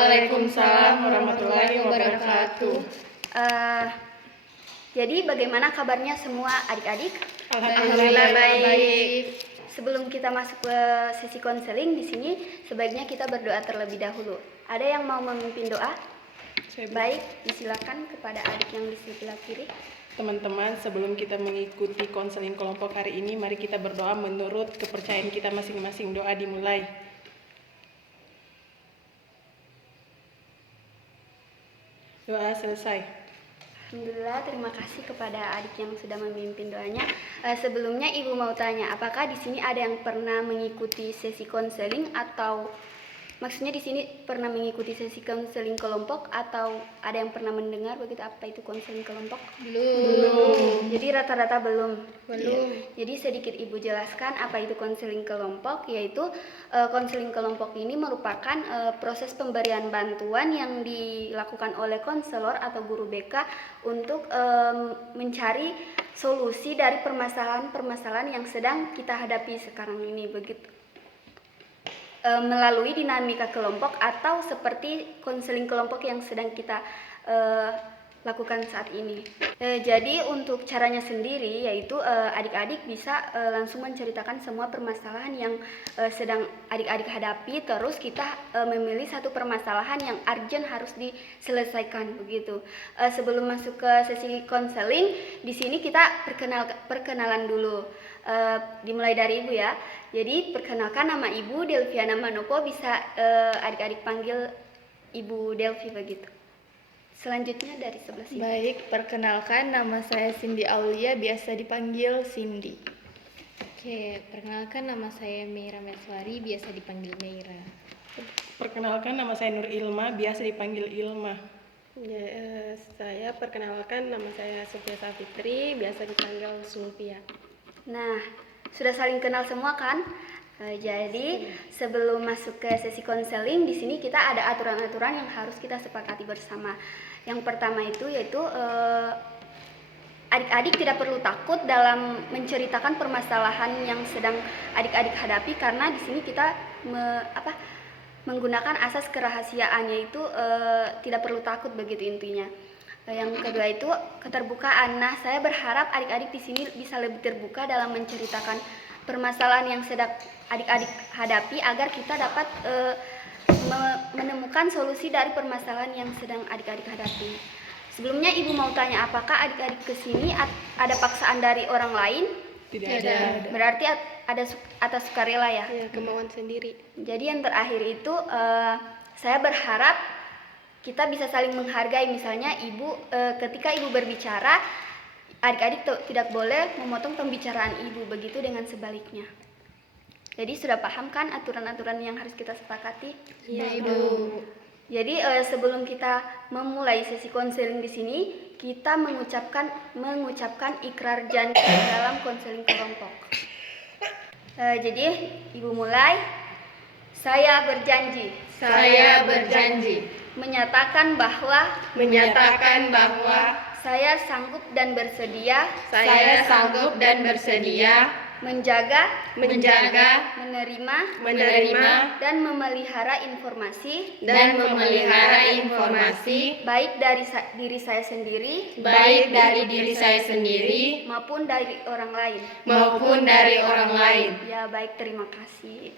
Waalaikumsalam warahmatullahi wabarakatuh. Jadi bagaimana kabarnya semua adik-adik? Alhamdulillah baik. Sebelum kita masuk ke sesi konseling di sini, sebaiknya kita berdoa terlebih dahulu. Ada yang mau memimpin doa? Baik, disilakan kepada adik yang di sebelah kiri. Teman-teman, sebelum kita mengikuti konseling kelompok hari ini, mari kita berdoa menurut kepercayaan kita masing-masing. Doa dimulai. Doa selesai. Alhamdulillah, terima kasih kepada adik yang sudah memimpin doanya. Sebelumnya Ibu mau tanya, apakah di sini ada yang pernah mengikuti sesi konseling atau maksudnya di sini pernah mengikuti sesi konseling kelompok atau ada yang pernah mendengar begitu apa itu konseling kelompok? Belum. Jadi rata-rata belum. Belum. Jadi sedikit Ibu jelaskan apa itu konseling kelompok, yaitu konseling kelompok ini merupakan proses pemberian bantuan yang dilakukan oleh konselor atau guru BK untuk mencari solusi dari permasalahan-permasalahan yang sedang kita hadapi sekarang ini begitu. Melalui dinamika kelompok atau seperti konseling kelompok yang sedang kita lakukan saat ini. Jadi untuk caranya sendiri yaitu adik-adik bisa langsung menceritakan semua permasalahan yang sedang adik-adik hadapi, terus kita memilih satu permasalahan yang urgent harus diselesaikan begitu. Sebelum masuk ke sesi konseling, di sini kita perkenalan dulu. Dimulai dari Ibu ya. Jadi perkenalkan, nama Ibu Delviana Manopo, bisa adik-adik panggil Ibu Delvi begitu. Selanjutnya dari sebelah sini. Baik, perkenalkan nama saya Cindy Aulia, biasa dipanggil Cindy. Oke, perkenalkan nama saya Meira Meswari, biasa dipanggil Meira. Perkenalkan, nama saya Nur Ilma, biasa dipanggil Ilma. Ya, saya perkenalkan, nama saya Sofia Safitri, biasa dipanggil Sulpia. Nah, sudah saling kenal semua kan? Jadi sebelum masuk ke sesi konseling, di sini kita ada aturan-aturan yang harus kita sepakati bersama. Yang pertama itu yaitu adik-adik tidak perlu takut dalam menceritakan permasalahan yang sedang adik-adik hadapi, karena di sini kita menggunakan asas kerahasiaan, yaitu tidak perlu takut begitu intinya. Yang kedua itu keterbukaan. Nah, saya berharap adik-adik di sini bisa lebih terbuka dalam menceritakan permasalahan yang sedang adik-adik hadapi agar kita dapat menemukan solusi dari permasalahan yang sedang adik-adik hadapi. Sebelumnya Ibu mau tanya, apakah adik-adik ke sini ada paksaan dari orang lain? Tidak ada. Berarti ada atas sukarela ya? Ya, kemauan sendiri. Jadi yang terakhir itu saya berharap kita bisa saling menghargai. Misalnya ketika Ibu berbicara, adik-adik tidak boleh memotong pembicaraan Ibu, begitu dengan sebaliknya. Jadi sudah paham kan aturan-aturan yang harus kita sepakati? Iya, Ibu. Jadi sebelum kita memulai sesi konseling di sini, kita mengucapkan ikrar janji dalam konseling kelompok. Jadi Ibu mulai. Saya berjanji. Saya berjanji Menyatakan bahwa saya sanggup dan bersedia menjaga, menerima, dan memelihara informasi baik dari diri saya sendiri maupun dari orang lain. Ya, baik, terima kasih.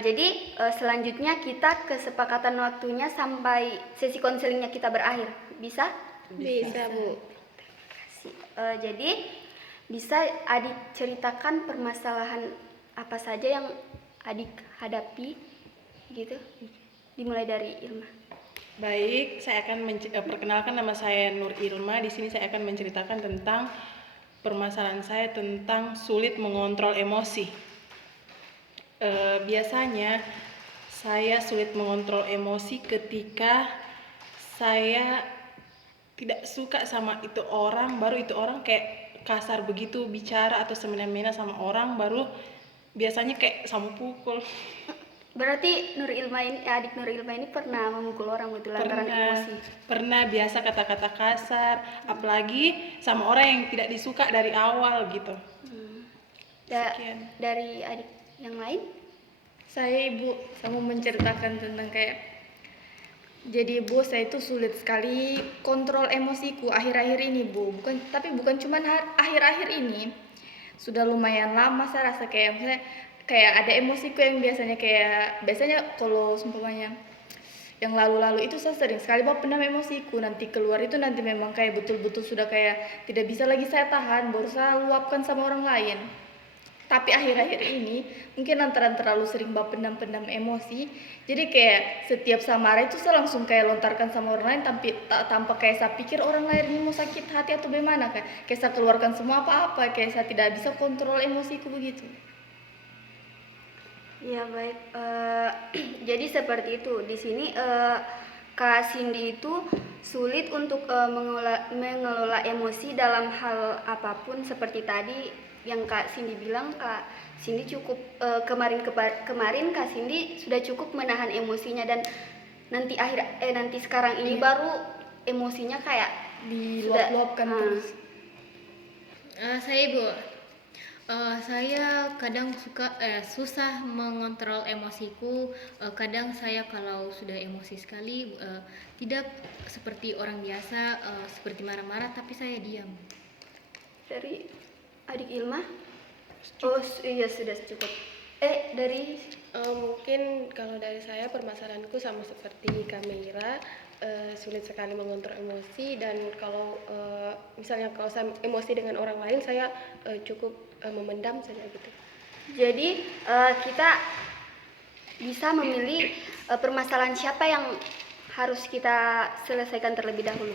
Jadi selanjutnya kita kesepakatan waktunya sampai sesi konselingnya kita berakhir. Bisa? Bisa, Bu. Terima kasih. Jadi bisa adik ceritakan permasalahan apa saja yang adik hadapi gitu. Dimulai dari Ilma. Baik, saya akan perkenalkan, nama saya Nur Ilma. Di sini saya akan menceritakan tentang permasalahan saya tentang sulit mengontrol emosi. Biasanya saya sulit mengontrol emosi ketika saya tidak suka sama itu orang, baru itu orang kayak kasar begitu bicara atau semena-mena sama orang, baru biasanya kayak sama pukul. Berarti adik Nur Ilma ini pernah memukul orang betul lantaran emosi? Pernah, biasa kata-kata kasar, apalagi sama orang yang tidak disuka dari awal gitu. Sekian. Dari adik yang lain? Saya, Ibu, mau menceritakan tentang kayak Jadi Bu, saya itu sulit sekali kontrol emosiku akhir-akhir ini Bu. Bukan cuman akhir-akhir ini. Sudah lumayan lama saya rasa kayak misalnya kayak ada emosiku yang biasanya kalau seumpamanya yang lalu-lalu itu saya sering sekali pendam emosiku, nanti keluar itu nanti memang kayak betul-betul sudah kayak tidak bisa lagi saya tahan, baru saya luapkan sama orang lain. Tapi akhir-akhir ini mungkin lantaran terlalu sering pendam emosi, jadi kayak setiap saya marah itu saya langsung kayak lontarkan sama orang lain tanpa kayak saya pikir orang lain ini mau sakit hati atau bagaimana, kayak saya keluarkan semua apa-apa, kayak saya tidak bisa kontrol emosiku begitu. Ya baik, jadi seperti itu. Di sini Kak Cindy itu sulit untuk mengelola emosi dalam hal apapun, seperti tadi yang Kak Cindy bilang. Kak Cindy cukup kemarin Kak Cindy sudah cukup menahan emosinya, dan nanti sekarang ini baru emosinya kayak Diluap-luapkan terus. Saya Ibu, saya kadang susah mengontrol emosiku. Kadang saya kalau sudah emosi sekali tidak seperti orang biasa, seperti marah-marah, tapi saya diam. dari adik Ilma. Oh iya, sudah cukup. Dari Mungkin kalau dari saya permasalahanku sama seperti Kamera, sulit sekali mengontrol emosi, dan kalau misalnya kalau saya emosi dengan orang lain, saya cukup memendam saja gitu. Jadi kita bisa memilih permasalahan siapa yang harus kita selesaikan terlebih dahulu.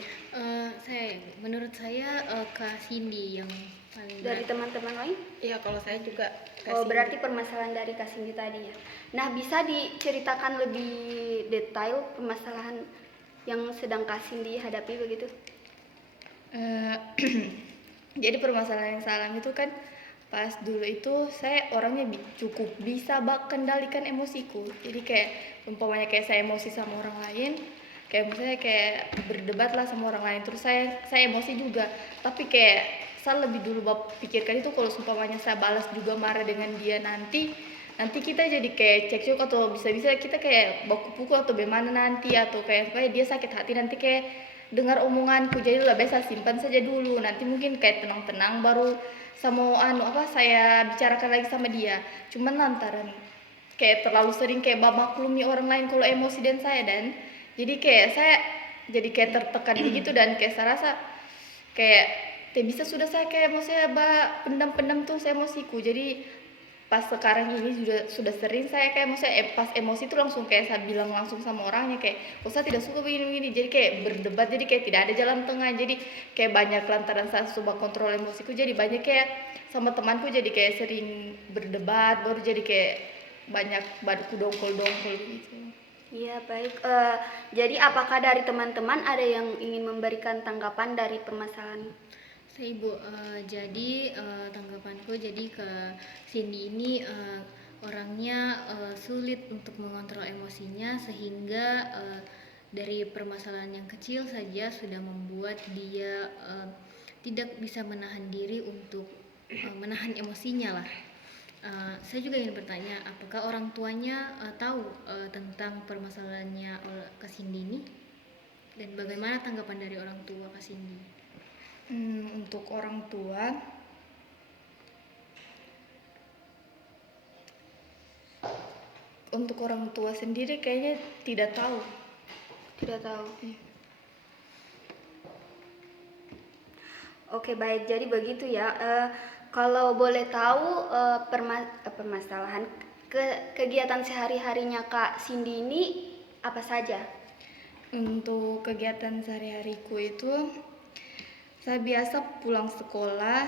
Menurut saya Kak Cindy yang paling Dari berat. teman-teman lain? Iya, kalau saya juga Oh, berarti permasalahan dari Kak Cindy tadi ya. Nah, bisa diceritakan lebih detail permasalahan yang sedang Kak Cindy hadapi begitu? Jadi permasalahan yang saya alami itu kan pas dulu itu saya orangnya cukup bisa kendalikan emosiku. Jadi kayak umpamanya kayak saya emosi sama orang lain, kayak misalnya kayak berdebat lah sama orang lain, terus saya emosi juga, tapi kayak saya lebih dulu pikirkan itu kalau umpamanya saya balas juga marah dengan dia, nanti kita jadi kayak cekcok atau bisa-bisa kita kayak baku pukul atau bagaimana nanti, atau kayak dia sakit hati nanti kayak dengar omonganku. Jadi lebih saya simpan saja dulu, nanti mungkin kayak tenang-tenang baru saya bicarakan lagi sama dia. Cuman lantaran kayak terlalu sering kayak maklumi orang lain kalau emosi dan jadi kayak saya jadi kayak tertekan begitu, dan kayak saya rasa kayak tidak bisa sudah saya kayak maksudnya pendam tuh saya emosiku. Jadi pas sekarang ini sudah sering saya kayak maksudnya pas emosi itu langsung kayak saya bilang langsung sama orangnya kayak saya tidak suka begini, jadi kayak berdebat, jadi kayak tidak ada jalan tengah. Jadi kayak banyak lantaran saya coba kontrol emosiku, jadi banyak kayak sama temanku jadi kayak sering berdebat, baru jadi kayak banyak baduku dongkol gitu. Iya, baik. Jadi apakah dari teman-teman ada yang ingin memberikan tanggapan dari permasalahan? Saya Ibu, jadi tanggapanku jadi ke Cindy ini orangnya sulit untuk mengontrol emosinya, sehingga dari permasalahan yang kecil saja sudah membuat dia tidak bisa menahan diri untuk menahan emosinya lah. Saya juga ingin bertanya, apakah orang tuanya tahu tentang permasalahannya Kak Cindy ini, dan bagaimana tanggapan dari orang tua Kak Cindy? Untuk orang tua sendiri kayaknya tidak tahu. Tidak tahu. Oke, baik. Jadi begitu ya. Kalau boleh tahu permasalahan kegiatan sehari-harinya Kak Cindy ini apa saja? Untuk kegiatan sehari-hariku itu saya biasa pulang sekolah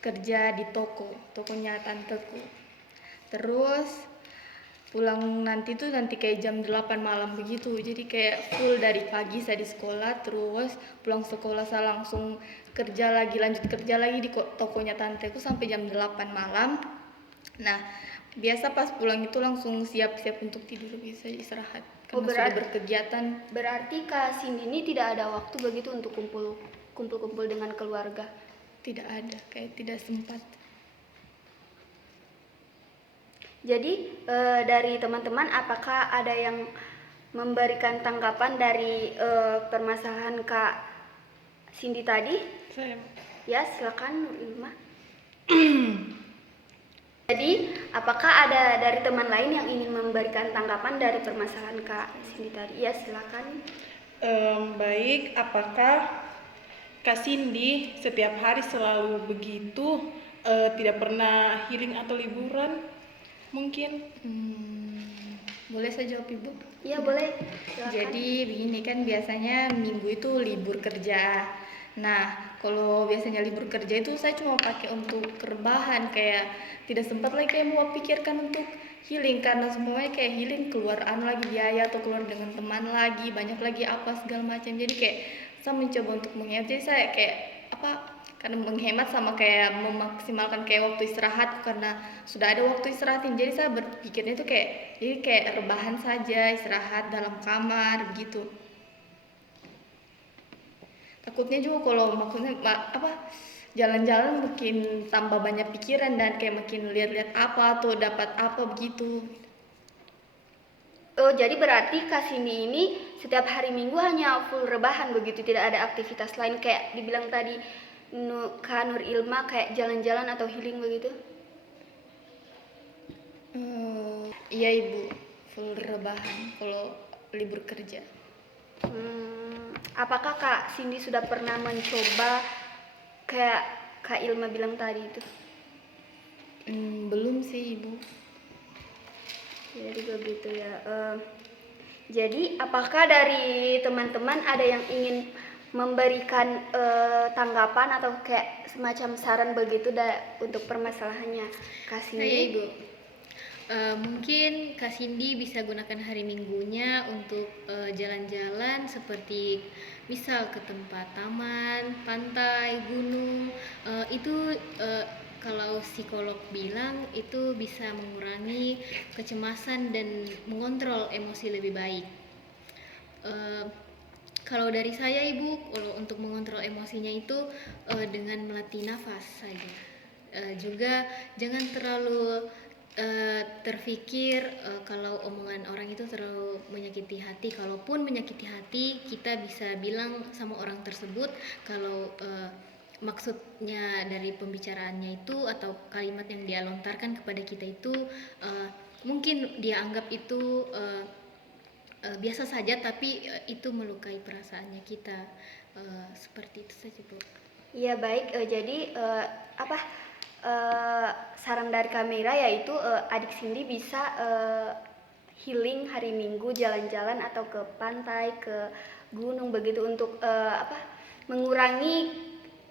kerja di tokonya tanteku, terus pulang nanti kayak jam 8 malam begitu. Jadi kayak full dari pagi saya di sekolah, terus pulang sekolah saya langsung lanjut kerja lagi di tokonya tanteku sampai jam 8 malam. Nah, biasa pas pulang itu langsung siap-siap untuk tidur, bisa istirahat karena sudah berkegiatan. Berarti Kak Cindy ini tidak ada waktu begitu untuk kumpul-kumpul dengan keluarga? Tidak ada, kayak tidak sempat. Jadi dari teman-teman apakah ada yang memberikan tanggapan dari permasalahan Kak Cindy tadi? Saya Ya, silakan Nur Ilma. Jadi, apakah ada dari teman lain yang ingin memberikan tanggapan dari permasalahan Kak Cindy tadi? Ya, silakan. Baik, apakah Kak Cindy setiap hari selalu begitu, tidak pernah healing atau liburan? Mungkin. Boleh saya jawab Ibu? Iya, boleh. Silakan. Jadi begini kan biasanya minggu itu libur kerja. Nah, kalau biasanya libur kerja itu saya cuma pakai untuk rebahan, kayak tidak sempat lagi kayak mau pikirkan untuk healing karena semuanya kayak healing keluar lagi biaya atau keluar dengan teman lagi, banyak lagi apa segala macam. Jadi kayak saya mencoba untuk menghemat. Jadi saya kayak karena menghemat sama kayak memaksimalkan kayak waktu istirahat karena sudah ada waktu istirahatin. Jadi saya berpikirnya itu kayak rebahan saja, istirahat dalam kamar begitu. Takutnya juga kalau maksudnya jalan-jalan mungkin tambah banyak pikiran dan kayak makin lihat-lihat apa atau dapat apa begitu. Oh, jadi berarti Kak Cindy ini setiap hari Minggu hanya full rebahan begitu, tidak ada aktivitas lain kayak dibilang tadi Kak Nur Ilma kayak jalan-jalan atau healing begitu? Iya Ibu, full rebahan kalau libur kerja. Apakah Kak Cindy sudah pernah mencoba kayak Kak Ilma bilang tadi itu? Belum sih Ibu. Jadi begitu ya. Jadi apakah dari teman-teman ada yang ingin memberikan tanggapan atau kayak semacam saran begitu untuk permasalahannya Kak Saya Cindy? Ibu. Mungkin Kak Cindy bisa gunakan hari Minggunya untuk jalan-jalan seperti misal ke tempat taman, pantai, gunung. Itu kalau psikolog bilang itu bisa mengurangi kecemasan dan mengontrol emosi lebih baik. Kalau dari saya Ibu, kalau untuk mengontrol emosinya itu dengan melatih nafas saja. Juga jangan terlalu terfikir kalau omongan orang itu terlalu menyakiti hati. Kalaupun menyakiti hati, kita bisa bilang sama orang tersebut kalau maksudnya dari pembicaraannya itu atau kalimat yang dia lontarkan kepada kita itu mungkin dia anggap itu biasa saja, tapi itu melukai perasaannya kita. Seperti itu saja Bu. Iya baik. Jadi saran dari kamera yaitu adik Cindy bisa healing hari Minggu, jalan-jalan atau ke pantai, ke gunung begitu untuk mengurangi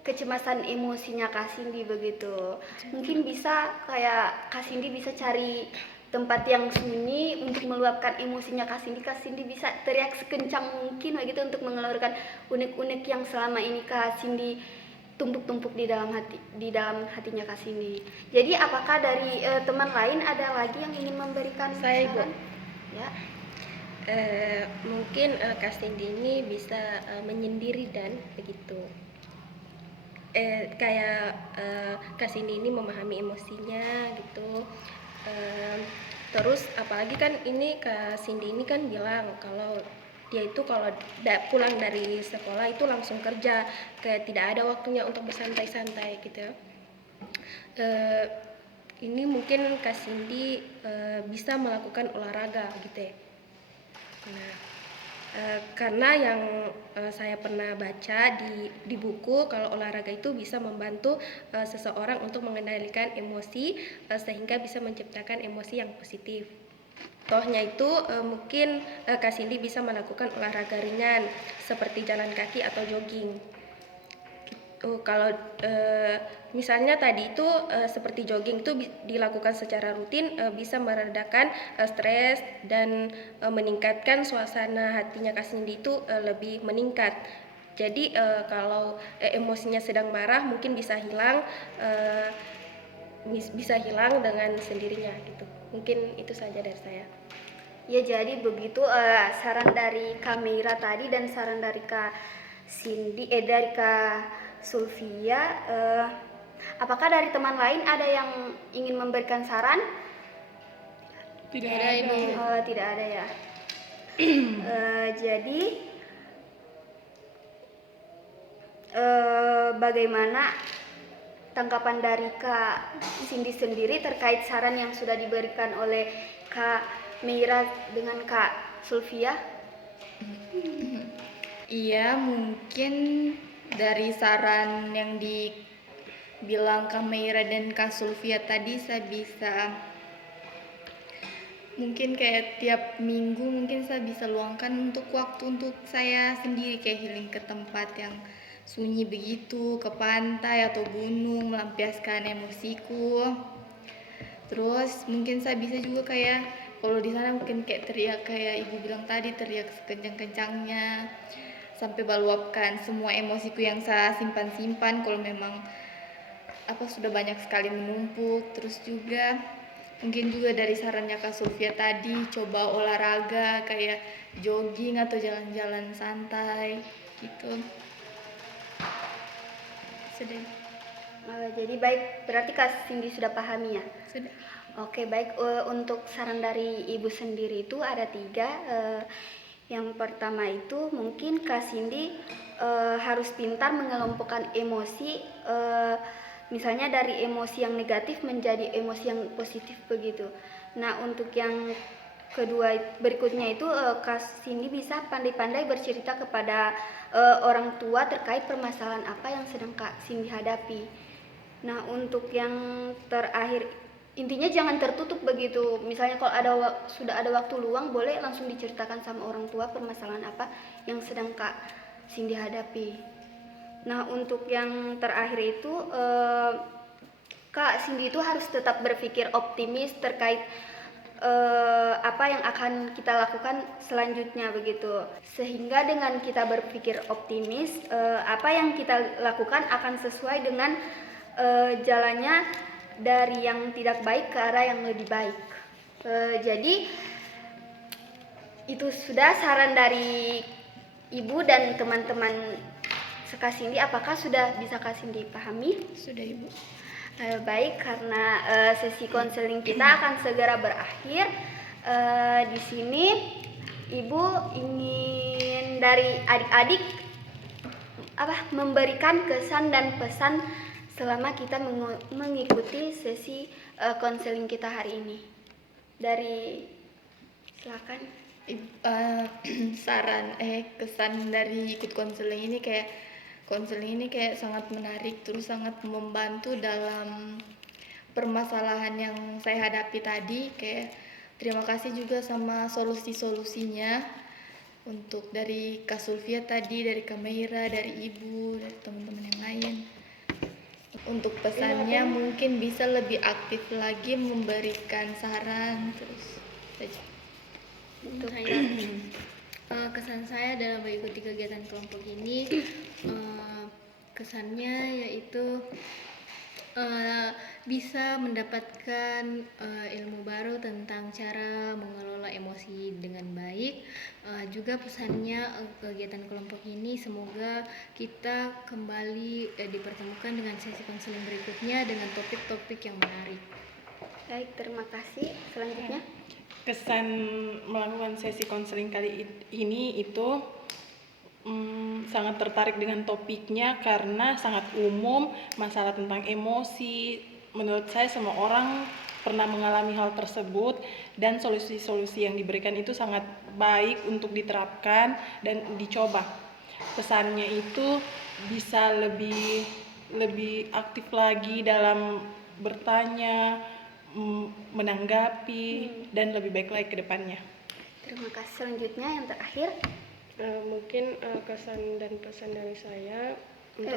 kecemasan emosinya Kak Cindy begitu. Mungkin bisa kayak Kak Cindy bisa cari tempat yang sunyi untuk meluapkan emosinya Kak Cindy. Kak Cindy bisa teriak sekencang mungkin begitu untuk mengeluarkan unek-unek yang selama ini Kak Cindy tumpuk-tumpuk di dalam hatinya Kak Cindy. Jadi apakah dari teman lain ada lagi yang ingin memberikan Saya, Ibu. saran? Ya. Mungkin Kak Cindy ini bisa menyendiri dan begitu. Kayak Kak Cindy ini memahami emosinya gitu. Terus apalagi kan ini Kak Cindy ini kan bilang kalau dia itu kalau pulang dari sekolah itu langsung kerja, kayak tidak ada waktunya untuk bersantai-santai gitu. Ini mungkin Kak Cindy bisa melakukan olahraga gitu ya. Nah, karena yang saya pernah baca di buku, kalau olahraga itu bisa membantu seseorang untuk mengendalikan emosi sehingga bisa menciptakan emosi yang positif. Tohnya itu mungkin Kak Cindy bisa melakukan olahraga ringan seperti jalan kaki atau jogging. Kalau misalnya tadi itu seperti jogging itu dilakukan secara rutin bisa meredakan stres dan meningkatkan suasana hatinya Kak Cindy itu lebih meningkat. Jadi kalau emosinya sedang marah mungkin bisa hilang dengan sendirinya gitu. Mungkin itu saja dari saya. Ya jadi begitu saran dari Kamera tadi dan saran dari Kak Cindy dari Kak Sulfia. Apakah dari teman lain ada yang ingin memberikan saran? Tidak ada. Tidak ada ya. Jadi bagaimana tanggapan dari Kak Cindy sendiri terkait saran yang sudah diberikan oleh Kak Meira dengan Kak Sulfia? Iya, mungkin dari saran yang dibilang Kak Meira dan Kak Sulfia tadi, saya bisa mungkin kayak tiap minggu mungkin saya bisa luangkan untuk waktu untuk saya sendiri, kayak healing ke tempat yang sunyi begitu, ke pantai atau gunung, melampiaskan emosiku. Terus mungkin saya bisa juga kayak kalau di sana mungkin kayak teriak kayak ibu bilang tadi, teriak sekencang-kencangnya sampai meluapkan semua emosiku yang saya simpan-simpan kalau memang sudah banyak sekali menumpuk. Terus juga mungkin juga dari sarannya Kak Sulfia tadi, coba olahraga kayak jogging atau jalan-jalan santai gitu. Sudah. Jadi baik, berarti Kak Cindy sudah pahami ya? Sudah. Oke, baik. Untuk saran dari Ibu sendiri itu ada 3. Yang pertama itu mungkin Kak Cindy harus pintar mengelompokkan emosi, misalnya dari emosi yang negatif menjadi emosi yang positif begitu. Nah, untuk yang kedua berikutnya itu Kak Cindy bisa pandai-pandai bercerita kepada orang tua terkait permasalahan apa yang sedang Kak Cindy hadapi. Nah, untuk yang terakhir, intinya jangan tertutup begitu. Misalnya kalau sudah ada waktu luang, boleh langsung diceritakan sama orang tua permasalahan apa yang sedang Kak Cindy hadapi. Nah, untuk yang terakhir itu Kak Cindy itu harus tetap berpikir optimis terkait apa yang akan kita lakukan selanjutnya begitu. Sehingga dengan kita berpikir optimis, apa yang kita lakukan akan sesuai dengan jalannya dari yang tidak baik ke arah yang lebih baik. Jadi itu sudah saran dari Ibu dan teman-teman Kak Cindy. Apakah sudah bisa Kak Cindy pahami? Sudah, Ibu. Baik, karena sesi konseling kita akan segera berakhir. Di sini Ibu ingin dari adik-adik memberikan kesan dan pesan selama kita mengikuti sesi konseling kita hari ini. Silakan. Kesan dari ikut konseling ini kayak sangat menarik, terus sangat membantu dalam permasalahan yang saya hadapi tadi. Kayak terima kasih juga sama solusi-solusinya untuk dari Kak Sulfia tadi, dari Kak Meira, dari Ibu, dari teman-teman yang lain. Untuk pesannya mungkin bisa lebih aktif lagi memberikan saran terus saja. Kesan saya dalam mengikuti kegiatan kelompok ini, kesannya yaitu bisa mendapatkan ilmu baru tentang cara mengelola emosi dengan baik. Juga pesannya kegiatan kelompok ini semoga kita kembali dipertemukan dengan sesi konseling berikutnya dengan topik-topik yang menarik. Baik, terima kasih. Selanjutnya Kesan melakukan sesi konseling kali ini itu sangat tertarik dengan topiknya karena sangat umum, masalah tentang emosi. Menurut saya semua orang pernah mengalami hal tersebut dan solusi-solusi yang diberikan itu sangat baik untuk diterapkan dan dicoba. Pesannya itu bisa lebih aktif lagi dalam bertanya, menanggapi, dan lebih baik lagi ke depannya. terima kasih. Selanjutnya yang terakhir, Mungkin kesan dan pesan dari saya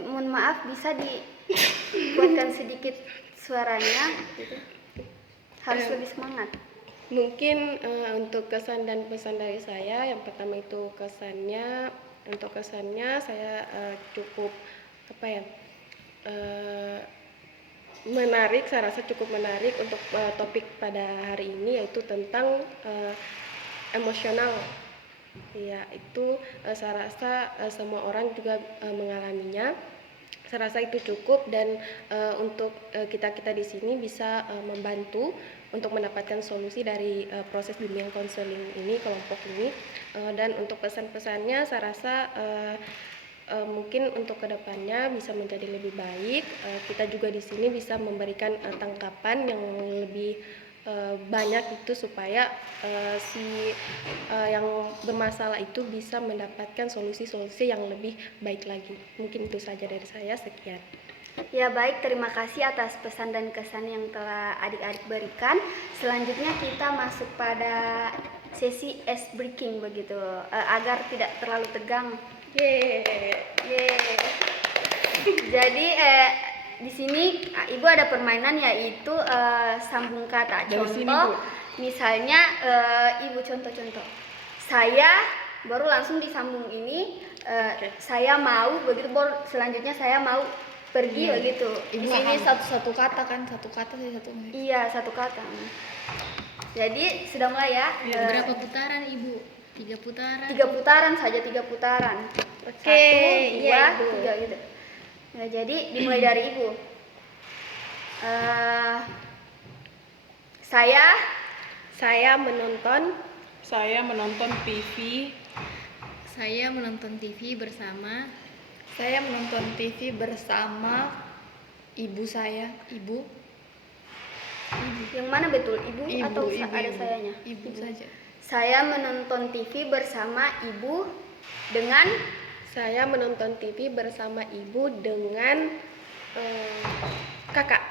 mohon maaf bisa dikuatkan sedikit suaranya gitu. Harus lebih semangat. mungkin untuk kesan dan pesan dari saya, yang pertama itu kesannya saya cukup menarik. Saya rasa cukup menarik untuk topik pada hari ini, yaitu tentang emosional. Ya, itu saya rasa semua orang juga mengalaminya. Saya rasa itu cukup, dan untuk kita di sini bisa membantu untuk mendapatkan solusi dari proses bimbingan konseling ini, kelompok ini. Dan untuk pesan-pesannya saya rasa mungkin untuk kedepannya bisa menjadi lebih baik. Kita juga di sini bisa memberikan tanggapan yang lebih banyak itu supaya yang bermasalah itu bisa mendapatkan solusi-solusi yang lebih baik lagi. Mungkin itu saja dari saya, sekian. Ya baik, terima kasih atas pesan dan kesan yang telah adik-adik berikan. Selanjutnya kita masuk pada sesi ice breaking begitu, agar tidak terlalu tegang. Yeay. Jadi di sini Ibu ada permainan yaitu sambung kata. Dari sini, Contoh, Bu. misalnya Ibu contoh-contoh. Saya baru langsung disambung ini. Saya mau begitu, baru selanjutnya saya mau pergi begitu. Ibu ini satu kata kan, satu kata saya satu. Iya, satu kata. Jadi sudah mulai ya. Berapa putaran Ibu? 3 putaran. 3 putaran saja, 3 putaran. Oke, 1, 2, iya, Ibu. 3 gitu. Nah, jadi dimulai dari Ibu. Saya menonton Saya menonton TV. Saya menonton TV bersama. Saya menonton TV bersama ibu saya. Ibu Yang mana betul? Ibu atau ada ibu. sayanya? Ibu saja. Saya menonton TV bersama Ibu dengan Saya menonton TV bersama ibu dengan kakak.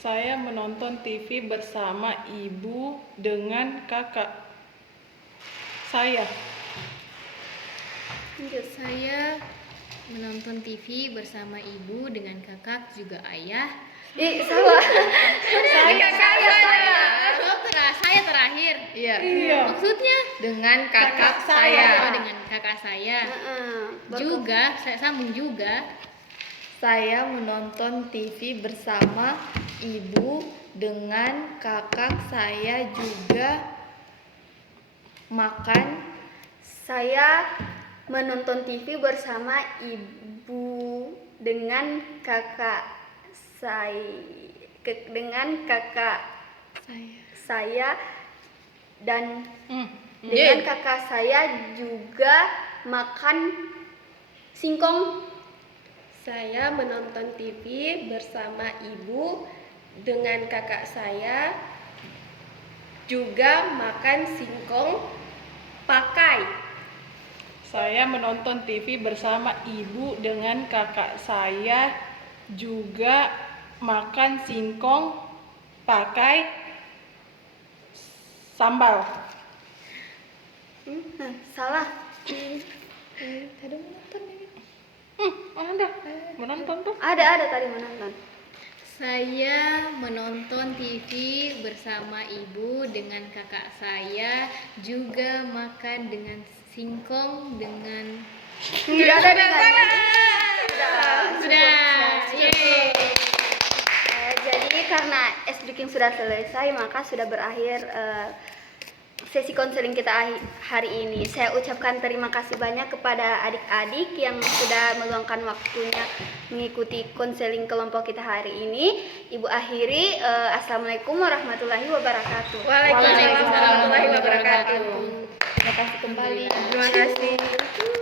Saya menonton TV bersama ibu dengan kakak saya. Saya menonton TV bersama ibu dengan kakak juga ayah. salah. Saya terakhir. Iya. Maksudnya Dengan kakak oh, saya. dengan kakak saya. Baru Juga, saya sambung juga. Saya menonton TV bersama ibu dengan kakak saya juga makan. Saya menonton TV bersama Ibu dengan kakak saya dan dengan kakak saya juga makan singkong. Saya menonton TV bersama ibu dengan kakak saya juga makan singkong pakai. Saya menonton TV bersama ibu dengan kakak saya juga makan singkong pakai sambal. Salah. Tadi menonton ini. Ada menonton tuh. Ada tadi menonton. Saya menonton TV bersama ibu dengan kakak saya juga makan dengan singkong dengan Tidak ada dengannya. sudah. Yeay. Jadi karena ice breaking sudah selesai, maka sudah berakhir sesi konseling kita hari ini. Saya ucapkan terima kasih banyak kepada adik-adik yang sudah meluangkan waktunya mengikuti konseling kelompok kita hari ini. Ibu akhiri, Assalamualaikum warahmatullahi wabarakatuh. Waalaikumsalam warahmatullahi wabarakatuh. Terima kasih kembali. Terima kasih.